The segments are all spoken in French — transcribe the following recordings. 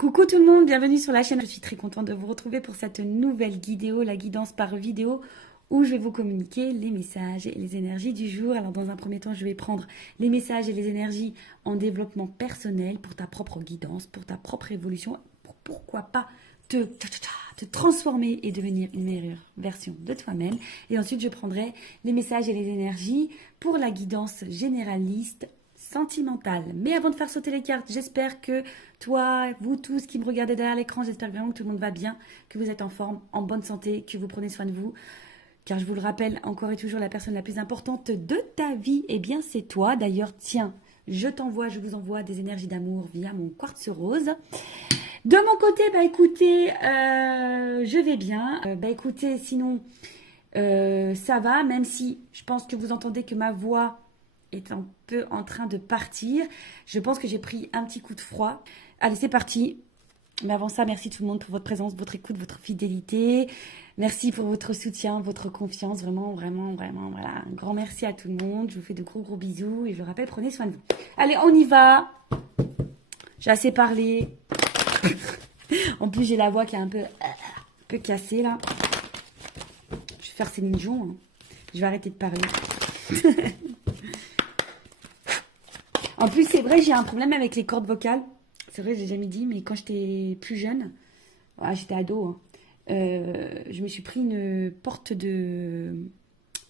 Coucou tout le monde, bienvenue sur la chaîne. Je suis très contente de vous retrouver pour cette nouvelle vidéo, la guidance par vidéo, où je vais vous communiquer les messages et les énergies du jour. Alors dans un premier temps, je vais prendre les messages et les énergies en développement personnel pour ta propre guidance, pour ta propre évolution, pour pourquoi pas te transformer et devenir une meilleure version de toi-même. Et ensuite, je prendrai les messages et les énergies pour la guidance généraliste sentimentale. Mais avant de faire sauter les cartes, j'espère que toi, vous tous qui me regardez derrière l'écran, j'espère vraiment que tout le monde va bien, que vous êtes en forme, en bonne santé, que vous prenez soin de vous. Car je vous le rappelle, encore et toujours, la personne la plus importante de ta vie, eh bien c'est toi. D'ailleurs, tiens, je vous envoie des énergies d'amour via mon quartz rose. De mon côté, bah écoutez, je vais bien. Écoutez, sinon, ça va, même si je pense que vous entendez que ma voix est un peu en train de partir. Je pense que j'ai pris un petit coup de froid. Allez, c'est parti. Mais avant ça, merci tout le monde pour votre présence, votre écoute, votre fidélité. Merci pour votre soutien, votre confiance. Vraiment, vraiment, vraiment, voilà. Un grand merci à tout le monde. Je vous fais de gros, gros bisous. Et je vous rappelle, prenez soin de vous. Allez, on y va. J'ai assez parlé. En plus, j'ai la voix qui est un peu cassée, là. Je vais faire Céline Dion. Hein. Je vais arrêter de parler. En plus, c'est vrai, j'ai un problème avec les cordes vocales. C'est vrai, j'ai jamais dit, mais quand j'étais plus jeune, j'étais ado, hein, je me suis pris une porte de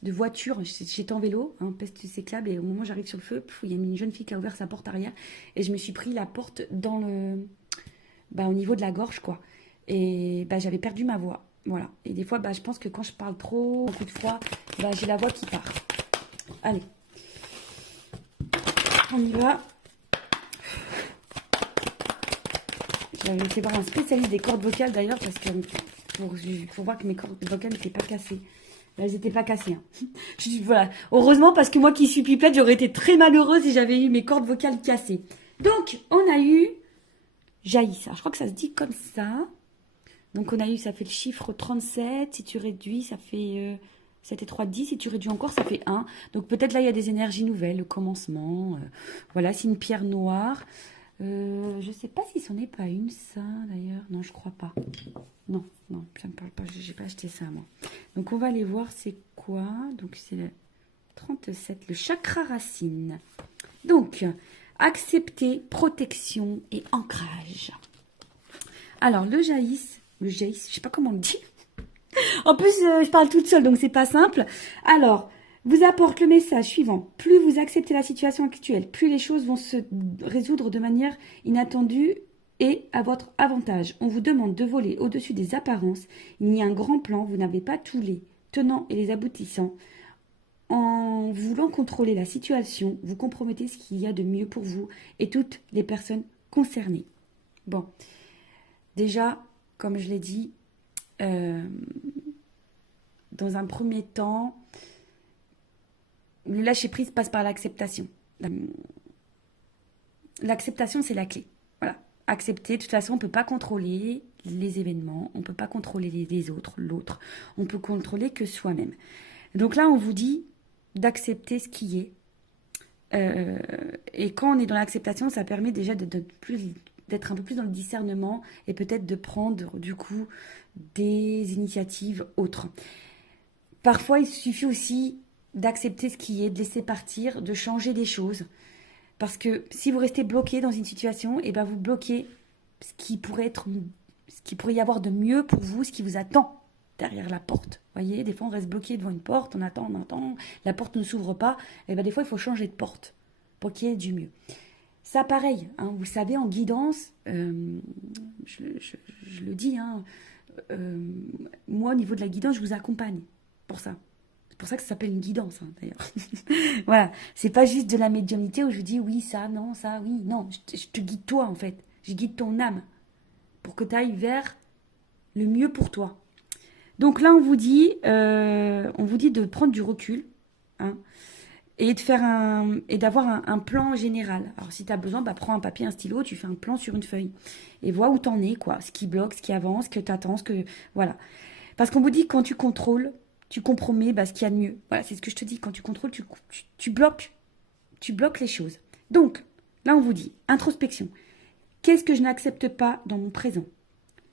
voiture. J'étais en vélo, hein, peste cyclable, et au moment où j'arrive sur le feu, il y a une jeune fille qui a ouvert sa porte arrière, et je me suis pris la porte dans au niveau de la gorge, quoi. Et j'avais perdu ma voix, voilà. Et des fois, je pense que quand je parle trop, un coup de froid, j'ai la voix qui part. Allez. On y va. J'avais fait voir un spécialiste des cordes vocales d'ailleurs parce que pour voir que mes cordes vocales n'étaient pas cassées. Là, elles n'étaient pas cassées. Hein. Voilà. Heureusement parce que moi qui suis pipette, j'aurais été très malheureuse si j'avais eu mes cordes vocales cassées. Donc, on a eu Jaïssa. Je crois que ça se dit comme ça. Donc, on a eu, ça fait le chiffre 37. Si tu réduis, ça fait 7 et 3, 10. Si tu réduis encore, ça fait 1. Donc, peut-être là, il y a des énergies nouvelles, le commencement. Voilà, c'est une pierre noire. Je ne sais pas si c'en est pas une, ça, d'ailleurs. Non, je crois pas. Non, ça me parle pas. J'ai pas acheté ça, moi. Donc, on va aller voir c'est quoi. Donc, c'est le 37, le chakra racine. Donc, accepter, protection et ancrage. Alors, le jaïs, je sais pas comment on le dit. En plus, je parle toute seule, donc c'est pas simple. Alors, vous apporte le message suivant. Plus vous acceptez la situation actuelle, plus les choses vont se résoudre de manière inattendue et à votre avantage. On vous demande de voler au-dessus des apparences. Il y a un grand plan, vous n'avez pas tous les tenants et les aboutissants. En voulant contrôler la situation, vous compromettez ce qu'il y a de mieux pour vous et toutes les personnes concernées. Bon, déjà, comme je l'ai dit, dans un premier temps, le lâcher-prise passe par l'acceptation. L'acceptation, c'est la clé. Voilà. Accepter, de toute façon, on ne peut pas contrôler les événements, on ne peut pas contrôler les autres, l'autre. On peut contrôler que soi-même. Donc là, on vous dit d'accepter ce qui est. Et quand on est dans l'acceptation, ça permet déjà d'être un peu plus dans le discernement et peut-être de prendre, du coup, des initiatives autres. Parfois, il suffit aussi d'accepter ce qui est, de laisser partir, de changer des choses. Parce que si vous restez bloqué dans une situation, et vous bloquez ce qui pourrait y avoir de mieux pour vous, ce qui vous attend derrière la porte. Vous voyez, des fois on reste bloqué devant une porte, on attend, la porte ne s'ouvre pas, et des fois il faut changer de porte pour qu'il y ait du mieux. Ça pareil, hein, vous savez, en guidance, je le dis, hein, moi au niveau de la guidance, je vous accompagne pour ça. C'est pour ça que ça s'appelle une guidance, hein, d'ailleurs. Voilà, c'est pas juste de la médiumnité où je vous dis oui, ça, non, ça, oui, non. Je te guide toi, en fait. Je guide ton âme pour que tu ailles vers le mieux pour toi. Donc là, on vous dit de prendre du recul, hein, et d'avoir un plan général. Alors, si tu as besoin, prends un papier, un stylo, tu fais un plan sur une feuille. Et vois où t'en es, quoi. Ce qui bloque, ce qui avance, ce que tu attends, voilà. Parce qu'on vous dit que quand tu contrôles, tu compromets ce qu'il y a de mieux. Voilà, c'est ce que je te dis. Quand tu contrôles, tu bloques les choses. Donc, là, on vous dit, introspection. Qu'est-ce que je n'accepte pas dans mon présent?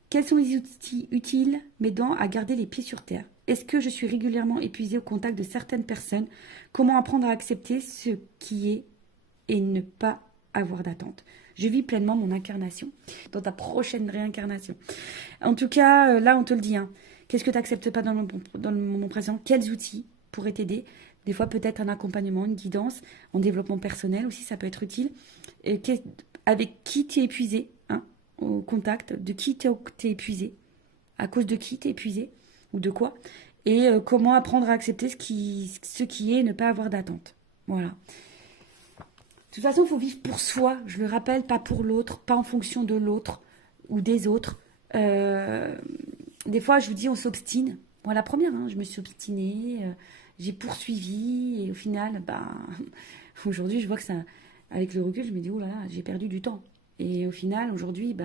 Quels sont les outils utiles m'aidant à garder les pieds sur terre? Est-ce que je suis régulièrement épuisée au contact de certaines personnes? Comment apprendre à accepter ce qui est et ne pas avoir d'attente? Je vis pleinement mon incarnation dans ta prochaine réincarnation. En tout cas, là, on te le dit. Hein. Qu'est-ce que tu n'acceptes pas dans le moment présent? Quels outils pourraient t'aider? Des fois, peut-être un accompagnement, une guidance, en développement personnel aussi, ça peut être utile. Et avec qui tu es épuisé, hein, au contact, de qui tu es épuisé, à cause de qui tu es épuisé, ou de quoi, et comment apprendre à accepter ce qui est et ne pas avoir d'attente. Voilà. De toute façon, il faut vivre pour soi, je le rappelle, pas pour l'autre, pas en fonction de l'autre ou des autres. Des fois, je vous dis, on s'obstine. Moi, la première, hein, je me suis obstinée, j'ai poursuivi, et au final, aujourd'hui, je vois que ça, avec le recul, je me dis, oh là là, j'ai perdu du temps. Et au final, aujourd'hui,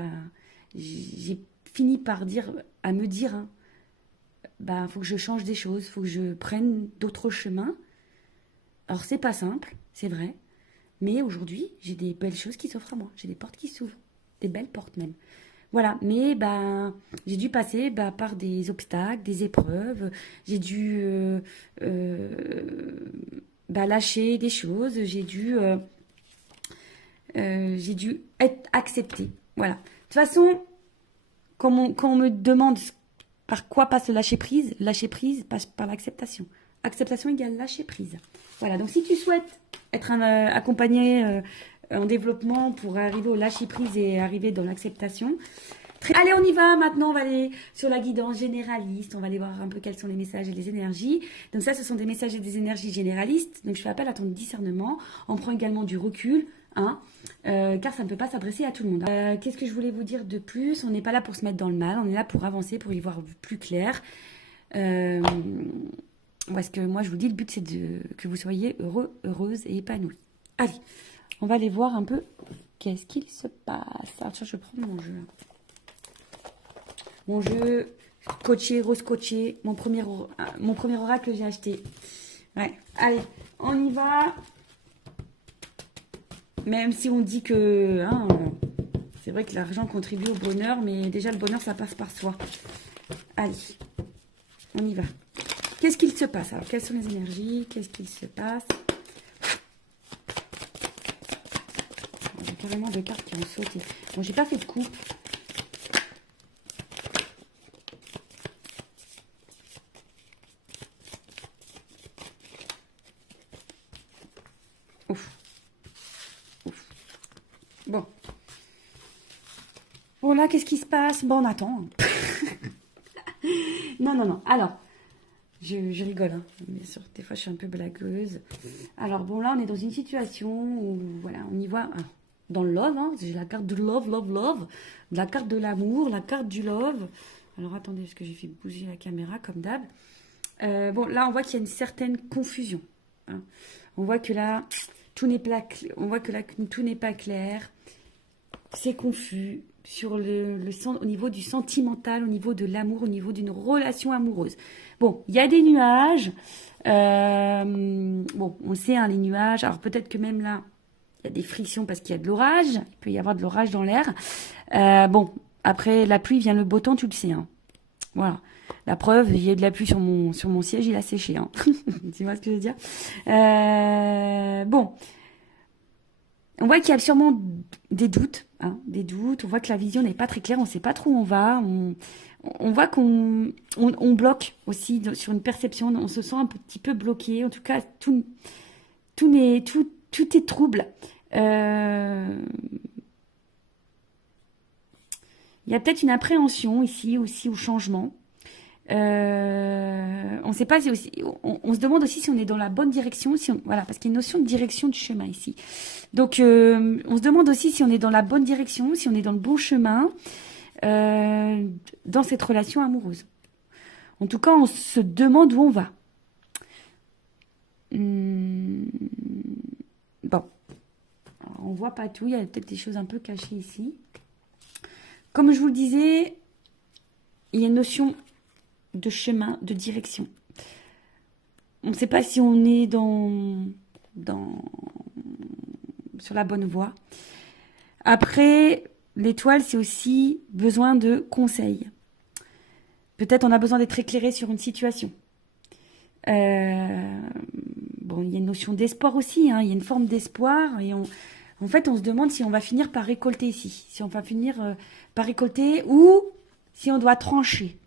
j'ai fini par me dire, hein, faut que je change des choses, faut que je prenne d'autres chemins. Alors, c'est pas simple, c'est vrai. Mais aujourd'hui, j'ai des belles choses qui s'offrent à moi. J'ai des portes qui s'ouvrent. Des belles portes même. Voilà. Mais j'ai dû passer par des obstacles, des épreuves. J'ai dû lâcher des choses. J'ai dû être acceptée. Voilà. De toute façon, quand on me demande par quoi passe le lâcher prise passe par l'acceptation. Acceptation égale lâcher prise. Voilà, donc si tu souhaites être accompagné en développement pour arriver au lâcher prise et arriver dans l'acceptation, allez, on y va. Maintenant, on va aller sur la guidance généraliste. On va aller voir un peu quels sont les messages et les énergies. Donc ça, ce sont des messages et des énergies généralistes. Donc je fais appel à ton discernement. On prend également du recul, hein, car ça ne peut pas s'adresser à tout le monde. Qu'est-ce que je voulais vous dire de plus? On n'est pas là pour se mettre dans le mal. On est là pour avancer, pour y voir plus clair. Parce que moi, je vous dis, le but, c'est que vous soyez heureux, heureuse et épanouie. Allez, on va aller voir un peu qu'est-ce qu'il se passe. Alors, tiens, je prends mon jeu. Mon jeu coaché, rose coaché, mon premier oracle que j'ai acheté. Ouais, allez, on y va. Même si on dit que... Hein, c'est vrai que l'argent contribue au bonheur, mais déjà, le bonheur, ça passe par soi. Allez, on y va. Qu'est-ce qu'il se passe? Alors, quelles sont les énergies? Qu'est-ce qu'il se passe? Il y a carrément deux cartes qui ont sauté. Bon, j'ai pas fait de coupe. Ouf. Ouf. Bon. Bon, là, qu'est-ce qui se passe? Bon, on attend. Non. Alors... Je rigole, hein. Bien sûr, des fois je suis un peu blagueuse. Alors bon, là on est dans une situation où, voilà, on y voit dans le love, hein. J'ai la carte du love, la carte de l'amour, la carte du love. Alors attendez, parce que j'ai fait bouger la caméra comme d'hab. Bon, là on voit qu'il y a une certaine confusion, hein. On voit que là, tout n'est pas clair. C'est confus sur au niveau du sentimental, au niveau de l'amour, au niveau d'une relation amoureuse. Bon, il y a des nuages. Bon, on sait, hein, les nuages. Alors peut-être que même là, il y a des frictions parce qu'il y a de l'orage. Il peut y avoir de l'orage dans l'air. Bon, après la pluie vient le beau temps, tu le sais, hein. Voilà. La preuve, il y a de la pluie sur mon siège, il a séché, hein. Tu vois ce que je veux dire? Bon. On voit qu'il y a sûrement des doutes, hein, des doutes. On voit que la vision n'est pas très claire. On ne sait pas trop où on va. On voit qu'on bloque aussi sur une perception. On se sent un petit peu bloqué. En tout cas, tout est trouble. Il y a peut-être une appréhension ici aussi au changement. On ne sait pas si aussi, on se demande aussi si on est dans la bonne direction, voilà, parce qu'il y a une notion de direction du chemin ici. Donc, on se demande aussi si on est dans la bonne direction, si on est dans le bon chemin dans cette relation amoureuse. En tout cas, on se demande où on va. Bon, alors, on voit pas tout. Il y a peut-être des choses un peu cachées ici. Comme je vous le disais, il y a une notion de chemin, de direction. On ne sait pas si on est sur la bonne voie. Après, l'étoile, c'est aussi besoin de conseils. Peut-être on a besoin d'être éclairé sur une situation. Bon, il y a une notion d'espoir aussi, hein, il y a une forme d'espoir. Et en fait, on se demande si on va finir par récolter ici. Si on va finir par récolter ou si on doit trancher.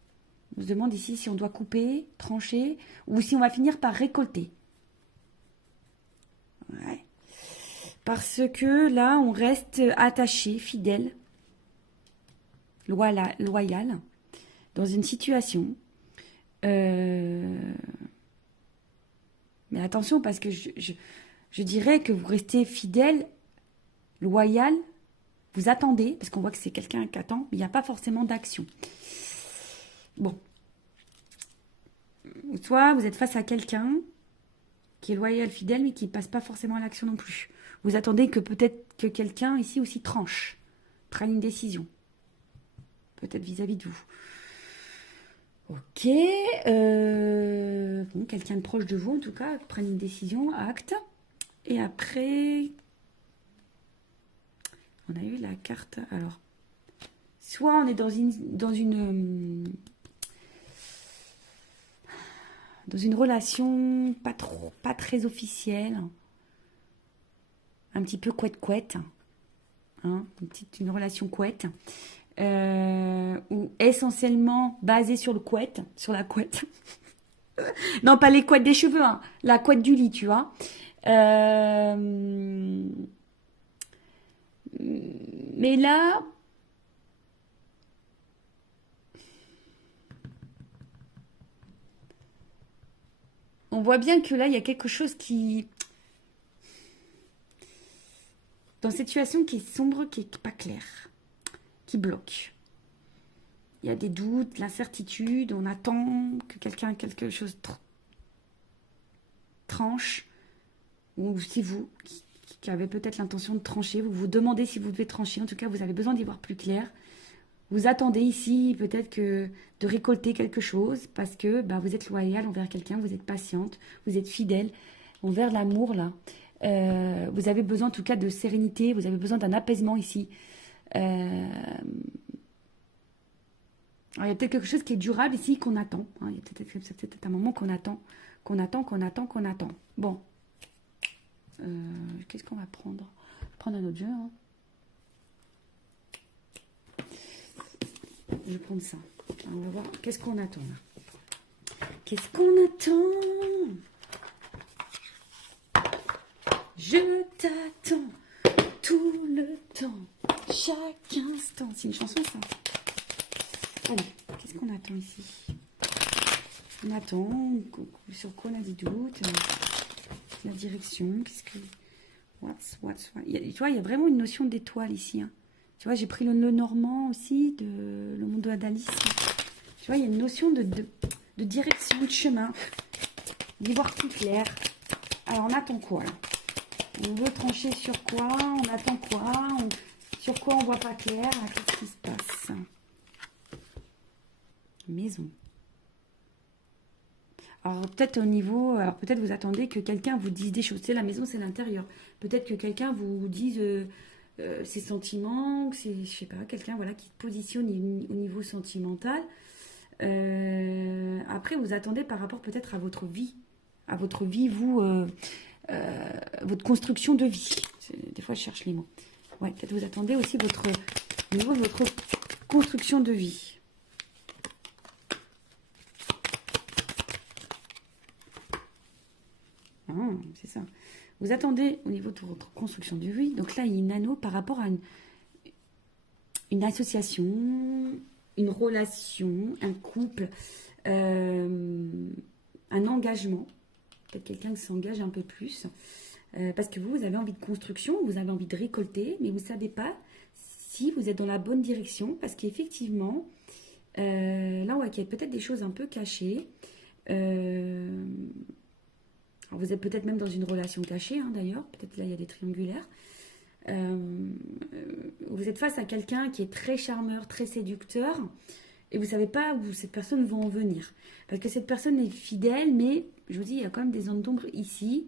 On se demande ici si on doit couper, trancher ou si on va finir par récolter. Ouais. Parce que là, on reste attaché, fidèle, loyal, dans une situation. Mais attention, parce que je dirais que vous restez fidèle, loyal, vous attendez, parce qu'on voit que c'est quelqu'un qui attend, mais il n'y a pas forcément d'action. Bon. Soit vous êtes face à quelqu'un qui est loyal, fidèle, mais qui ne passe pas forcément à l'action non plus. Vous attendez que peut-être que quelqu'un ici aussi tranche, prenne une décision. Peut-être vis-à-vis de vous. Ok. Bon, quelqu'un de proche de vous, en tout cas, prenne une décision, acte. Et après, on a eu la carte. Alors, soit on est dans une relation pas très officielle, un petit peu couette-couette, hein, une relation couette, ou essentiellement basée sur le couette, sur la couette. Non, pas les couettes des cheveux, hein, la couette du lit, tu vois. Mais là, on voit bien que là, il y a quelque chose qui... Dans cette situation qui est sombre, qui n'est pas claire, qui bloque. Il y a des doutes, l'incertitude, on attend que quelque chose tranche. Ou si vous, qui avez peut-être l'intention de trancher, vous vous demandez si vous devez trancher. En tout cas, vous avez besoin d'y voir plus clair. Vous attendez ici peut-être que de récolter quelque chose parce que bah, vous êtes loyal envers quelqu'un, vous êtes patiente, vous êtes fidèle envers l'amour là. Vous avez besoin en tout cas de sérénité, vous avez besoin d'un apaisement ici. Alors, il y a peut-être quelque chose qui est durable ici qu'on attend. Hein. Il y a peut-être un moment qu'on attend. Bon. Qu'est-ce qu'on va prendre? On va prendre un autre jeu. Hein. Je vais prendre ça. On va voir. Qu'est-ce qu'on attend là? Qu'est-ce qu'on attend? Je t'attends tout le temps, chaque instant. C'est une chanson ça. Allez, qu'est-ce qu'on attend ici? On attend. Sur quoi on a des doutes? La direction. Qu'est-ce que... What? Tu vois, il y a vraiment une notion d'étoile ici. Hein. Tu vois, j'ai pris le nœud normand aussi, le monde d'Alice. Tu vois, il y a une notion de direction, de chemin, d'y voir plus clair. Alors, on attend quoi, là? On veut trancher sur quoi? On attend quoi? Sur quoi on voit pas clair? Qu'est-ce qui se passe? Maison. Alors, peut-être au niveau... Alors, peut-être vous attendez que quelqu'un vous dise des choses. C'est la maison, c'est l'intérieur. Peut-être que quelqu'un vous dise... ses sentiments, c'est, je sais pas, quelqu'un voilà, qui se positionne au niveau sentimental. Après, vous attendez par rapport peut-être à votre vie, vous, votre construction de vie. Des fois, je cherche les mots. Ouais, peut-être vous attendez aussi au niveau de votre construction de vie. Ah, c'est ça. Vous attendez au niveau de votre construction de vie. Donc là, il y a une anneau par rapport à une association, une relation, un couple, un engagement. Peut-être quelqu'un qui s'engage un peu plus. Parce que vous avez envie de construction, vous avez envie de récolter, mais vous ne savez pas si vous êtes dans la bonne direction. Parce qu'effectivement, là, on voit qu'il y a peut-être des choses un peu cachées. Alors vous êtes peut-être même dans une relation cachée, hein, d'ailleurs. Peut-être là, il y a des triangulaires. Vous êtes face à quelqu'un qui est très charmeur, très séducteur. Et vous ne savez pas où cette personne va en venir. Parce que cette personne est fidèle, mais je vous dis, il y a quand même des zones d'ombre ici.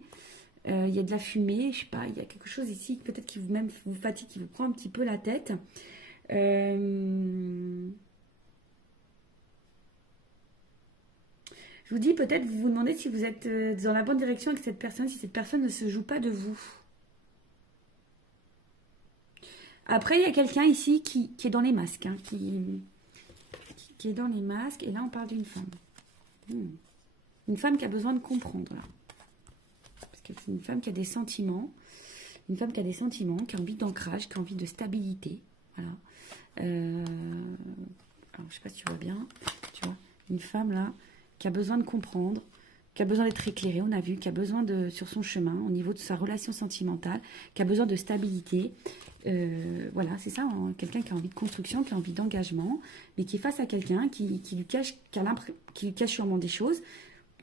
Il y a de la fumée, je sais pas, il y a quelque chose ici, peut-être qui vous fatigue, qui vous prend un petit peu la tête. Euh, Je vous dis, peut-être, vous vous demandez si vous êtes dans la bonne direction avec cette personne, si cette personne ne se joue pas de vous. Après, il y a quelqu'un ici qui est dans les masques, hein, qui est dans les masques, et là, on parle d'une femme. Une femme qui a besoin de comprendre, là. Parce que c'est une femme qui a des sentiments, qui a envie d'ancrage, qui a envie de stabilité, voilà. Alors, je sais pas si tu vois bien, tu vois, une femme, là, qui a besoin de comprendre, qui a besoin d'être éclairée, on a vu, qui a besoin de, sur son chemin, au niveau de sa relation sentimentale, qui a besoin de stabilité. Voilà, c'est ça, hein, quelqu'un qui a envie de construction, qui a envie d'engagement, mais qui est face à quelqu'un qui lui cache, qui lui cache sûrement des choses,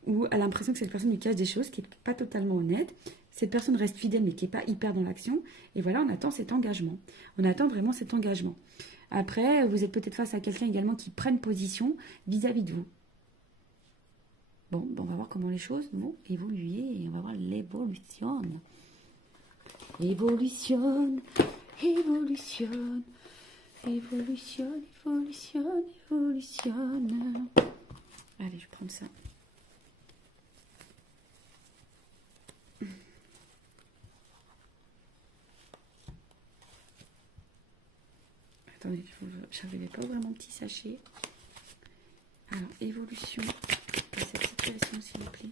ou a l'impression que cette personne lui cache des choses, qui n'est pas totalement honnête. Cette personne reste fidèle, mais qui n'est pas hyper dans l'action. Et voilà, on attend cet engagement. On attend vraiment cet engagement. Après, vous êtes peut-être face à quelqu'un également qui prenne position vis-à-vis de vous. Bon, on va voir comment les choses vont évoluer et on va voir l'évolution. Évolution, évolution, évolution, évolution, évolution. Allez, je vais prendre ça. Attendez, j'arrivais pas à ouvrir mon petit sachet. Alors, évolution de cette situation, s'il vous plaît.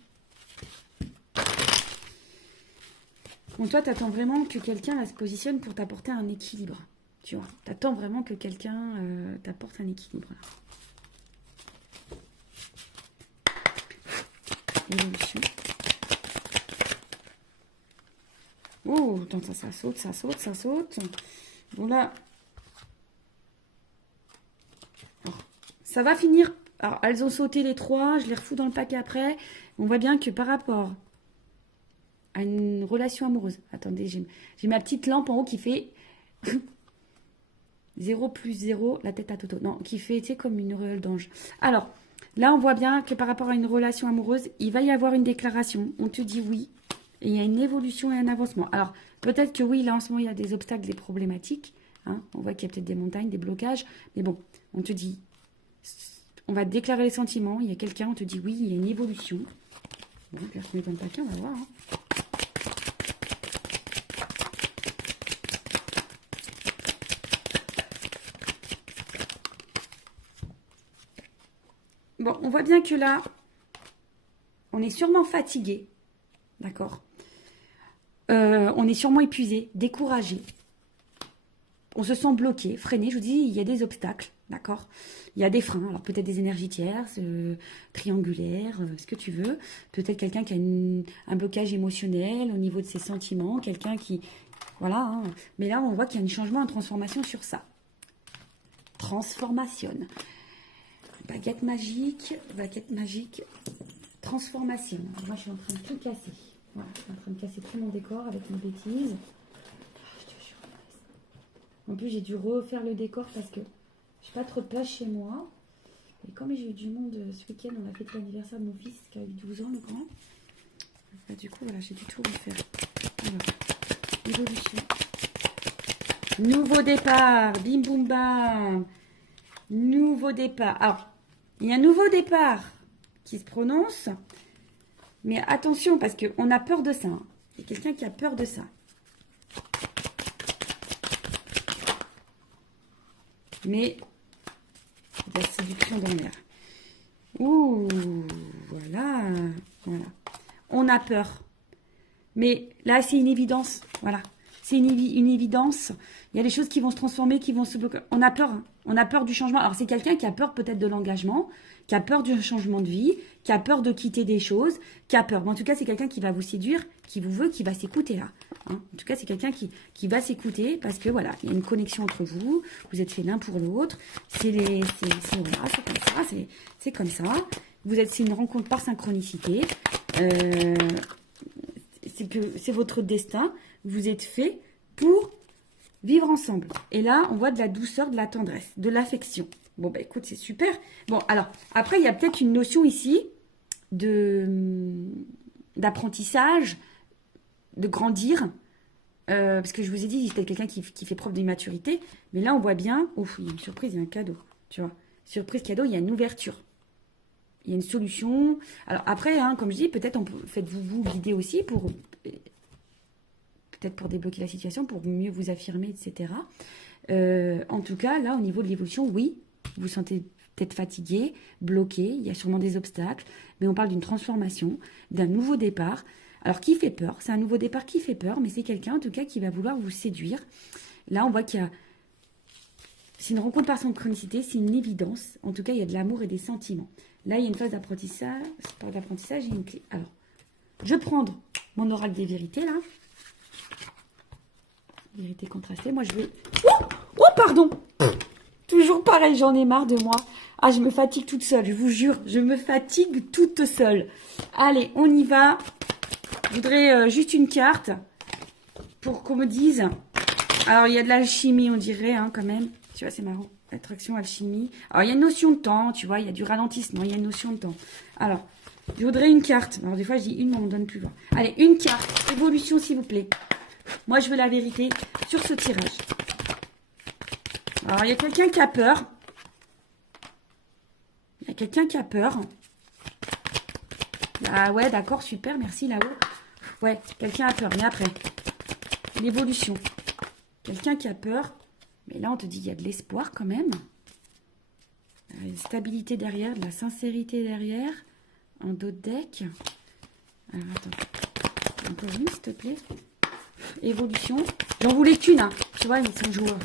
Bon, toi, t'attends vraiment que quelqu'un se positionne pour t'apporter un équilibre. Tu vois, t'attends vraiment que quelqu'un t'apporte un équilibre. Évolution. Oh, attends, ça saute, ça saute, ça saute. Bon, là. Alors, ça va finir. Alors, elles ont sauté les trois, je les refous dans le paquet après. On voit bien que par rapport à une relation amoureuse. Attendez, j'ai ma petite lampe en haut qui fait 0 plus 0, la tête à Toto. Non, qui fait, tu sais, comme une auréole d'ange. Alors, là, on voit bien que par rapport à une relation amoureuse, il va y avoir une déclaration. On te dit oui. Et il y a une évolution et un avancement. Alors, peut-être que oui, là, en ce moment, il y a des obstacles, des problématiques. Hein. On voit qu'il y a peut-être des montagnes, des blocages. Mais bon, on te dit, on va déclarer les sentiments. Il y a quelqu'un, on te dit oui, il y a une évolution. Bon, je vais remettre dans le paquet, on va voir. Hein. Bon, on voit bien que là, on est sûrement fatigué, d'accord? On est sûrement épuisé, découragé. On se sent bloqué, freiné. Je vous dis, il y a des obstacles, d'accord? Il y a des freins. Alors peut-être des énergies tierces, triangulaires, ce que tu veux. Peut-être quelqu'un qui a un blocage émotionnel au niveau de ses sentiments. Quelqu'un qui... Voilà. Hein. Mais là, on voit qu'il y a un changement, une transformation sur ça. Transformation. Baguette magique, transformation. Moi, je suis en train de tout casser. Voilà, je suis en train de casser tout mon décor avec une bêtise. En plus, j'ai dû refaire le décor parce que j'ai pas trop de place chez moi. Et comme j'ai eu du monde ce week-end, on a fêté l'anniversaire de mon fils qui a eu 12 ans, le grand. Bah, du coup, voilà, j'ai dû tout refaire. Alors, évolution. Nouveau départ, bim boum bam. Nouveau départ. Alors, il y a un nouveau départ qui se prononce. Mais attention, parce qu'on a peur de ça. Hein. Il y a quelqu'un qui a peur de ça. Mais il y a la séduction dans l'air. Ouh, voilà. On a peur. Mais là, c'est une évidence. Voilà. C'est une évidence. Il y a des choses qui vont se transformer, qui vont se bloquer. On a peur. Hein. On a peur du changement. Alors, c'est quelqu'un qui a peur peut-être de l'engagement, qui a peur du changement de vie, qui a peur de quitter des choses, qui a peur. Mais en tout cas, c'est quelqu'un qui va vous séduire, qui vous veut, qui va s'écouter là. Hein. En tout cas, c'est quelqu'un qui va s'écouter parce que voilà, il y a une connexion entre vous. Vous êtes faits l'un pour l'autre. Voilà, c'est comme ça. C'est comme ça. C'est une rencontre par synchronicité. C'est votre destin. Vous êtes faits pour vivre ensemble. Et là, on voit de la douceur, de la tendresse, de l'affection. Bon, bah écoute, c'est super. Bon, alors, après, il y a peut-être une notion ici d'apprentissage, de grandir. Parce que je vous ai dit, c'est quelqu'un qui fait preuve d'immaturité. Mais là, on voit bien, ouf, il y a une surprise, il y a un cadeau. Tu vois, surprise, cadeau, il y a une ouverture. Il y a une solution. Alors après, hein, comme je dis, peut-être faites-vous guider aussi pour peut-être pour débloquer la situation, pour mieux vous affirmer, etc. En tout cas, là, au niveau de l'évolution, oui, vous vous sentez peut-être fatigué, bloqué, il y a sûrement des obstacles, mais on parle d'une transformation, d'un nouveau départ. Alors, qui fait peur? C'est un nouveau départ qui fait peur, mais c'est quelqu'un, en tout cas, qui va vouloir vous séduire. Là, on voit qu'il y a... C'est une rencontre par synchronicité, c'est une évidence. En tout cas, il y a de l'amour et des sentiments. Là, il y a une phase d'apprentissage, il y a une clé. Alors, je vais prendre mon oral des vérités, là. Vérité contrastée. Moi, je vais... Oh, oh pardon. Toujours pareil, j'en ai marre de moi. Ah, je me fatigue toute seule, je vous jure. Je me fatigue toute seule. Allez, on y va. Je voudrais juste une carte pour qu'on me dise... Alors, il y a de l'alchimie, on dirait, hein, quand même. Tu vois, c'est marrant. Attraction, alchimie. Alors, il y a une notion de temps, tu vois. Il y a du ralentissement, il y a une notion de temps. Alors, je voudrais une carte. Alors, des fois, je dis une, mais on ne me donne plus. Voir. Allez, une carte. Évolution, s'il vous plaît. Moi, je veux la vérité sur ce tirage. Alors, il y a quelqu'un qui a peur. Il y a quelqu'un qui a peur. Ah ouais, d'accord, super, merci là-haut. Ouais, quelqu'un a peur, mais après, l'évolution. Quelqu'un qui a peur. Mais là, on te dit qu'il y a de l'espoir quand même. Une stabilité derrière, de la sincérité derrière. En dos de deck. Alors, attends. Encore une, s'il te plaît. Évolution. J'en voulais qu'une, hein. Tu vois, ils sont joueurs.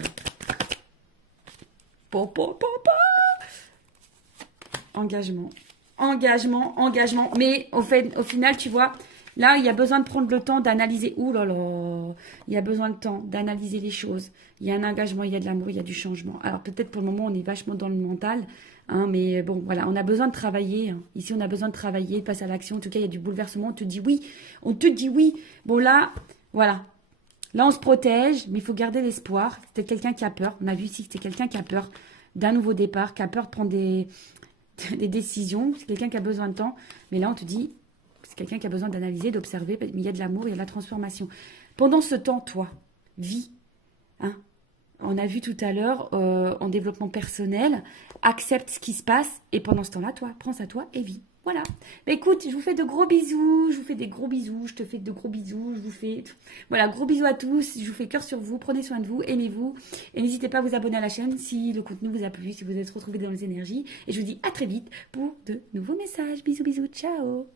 Engagement. Engagement, engagement. Mais au final, tu vois, là, il y a besoin de prendre le temps d'analyser. Ouh là là. Il y a besoin de temps d'analyser les choses. Il y a un engagement, il y a de l'amour, il y a du changement. Alors peut-être pour le moment, on est vachement dans le mental. Hein, mais bon, voilà, on a besoin de travailler. Hein. Ici, on a besoin de travailler, de passer à l'action. En tout cas, il y a du bouleversement. On te dit oui. On te dit oui. Bon, là, voilà. Là, on se protège, mais il faut garder l'espoir. C'est quelqu'un qui a peur. On a vu ici que c'est quelqu'un qui a peur d'un nouveau départ, qui a peur de prendre des décisions. C'est quelqu'un qui a besoin de temps. Mais là, on te dit, c'est quelqu'un qui a besoin d'analyser, d'observer. Mais il y a de l'amour, il y a de la transformation. Pendant ce temps, toi, vis. Hein. On a vu tout à l'heure, en développement personnel, accepte ce qui se passe. Et pendant ce temps-là, toi, prends ça à toi et vis. Voilà. Bah, écoute, je vous fais de gros bisous. Je vous fais des gros bisous. Je te fais de gros bisous. Je vous fais... Voilà, gros bisous à tous. Je vous fais cœur sur vous. Prenez soin de vous. Aimez-vous. Et n'hésitez pas à vous abonner à la chaîne si le contenu vous a plu, si vous êtes retrouvés dans les énergies. Et je vous dis à très vite pour de nouveaux messages. Bisous, bisous. Ciao.